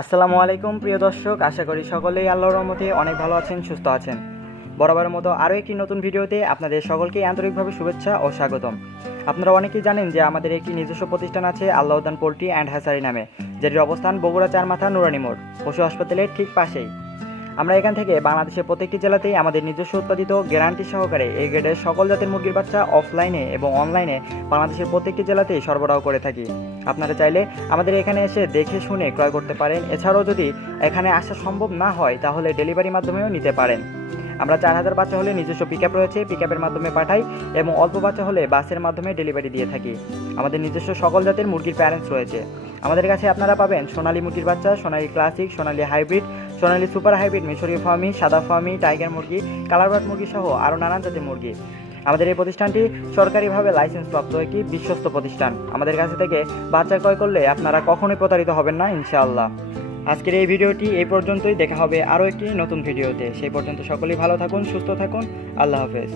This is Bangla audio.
আসসালামু আলাইকুম প্রিয় দর্শক, আশা করি সকলেই আল্লাহর রহমতে অনেক ভালো আছেন, সুস্থ আছেন। বরাবরের মতো আরও একটি নতুন ভিডিওতে আপনাদের সকলকে আন্তরিকভাবে শুভেচ্ছা ও স্বাগতম। আপনারা অনেকেই জানেন যে আমাদের একটি নিজস্ব প্রতিষ্ঠান আছে আল্লাহ উদ্যান পোল্ট্রি অ্যান্ড হ্যাচারি নামে, যেটির অবস্থান বগুড়া চারমাথা নুরানি মোড় পশু হাসপাতালের ঠিক পাশেই। আমরা এখান থেকে বাংলাদেশের প্রত্যেকটি জেলাতেই আমাদের নিজস্ব উৎপাদিত গ্যারান্টি সহকারে এই গ্রেডের সকল জাতের মুরগির বাচ্চা অফলাইনে এবং অনলাইনে বাংলাদেশের প্রত্যেকটি জেলাতেই সরবরাহ করে থাকি। আপনারা চাইলে আমাদের এখানে এসে দেখে শুনে ক্রয় করতে পারেন। এছাড়াও যদি এখানে আসা সম্ভব না হয় তাহলে ডেলিভারির মাধ্যমেও নিতে পারেন। আমরা 4000 বাচ্চা হলে নিজস্ব পিকআপ রয়েছে, পিকআপের মাধ্যমে পাঠাই এবং অল্প বাচ্চা হলে বাসের মাধ্যমে ডেলিভারি দিয়ে থাকি। আমাদের নিজস্ব সকল জাতের মুরগির প্যারেন্টস রয়েছে। আমাদের কাছে আপনারা পাবেন সোনালী মুরগির বাচ্চা, সোনালী ক্লাসিক, সোনালী হাইব্রিড, সোনালী সুপার হাইব্রিড, মিশরীয় ফার্মি, সাদা ফার্মি, টাইগার মুরগি, কালারবার্ড মুরগি সহ আরও নানান জাতের মুরগি। আমাদের এই প্রতিষ্ঠানটি সরকারিভাবে লাইসেন্সপ্রাপ্ত একটি বিশ্বস্ত প্রতিষ্ঠান। আমাদের কাছে থেকে বাচ্চা ক্রয় করলে আপনারা কখনোই প্রতারিত হবেন না ইনশাআল্লাহ। আজকের এই ভিডিওটি এই পর্যন্তই। দেখা হবে আরও একটি নতুন ভিডিওতে। সেই পর্যন্ত সকলেই ভালো থাকুন, সুস্থ থাকুন। আল্লাহ হাফেজ।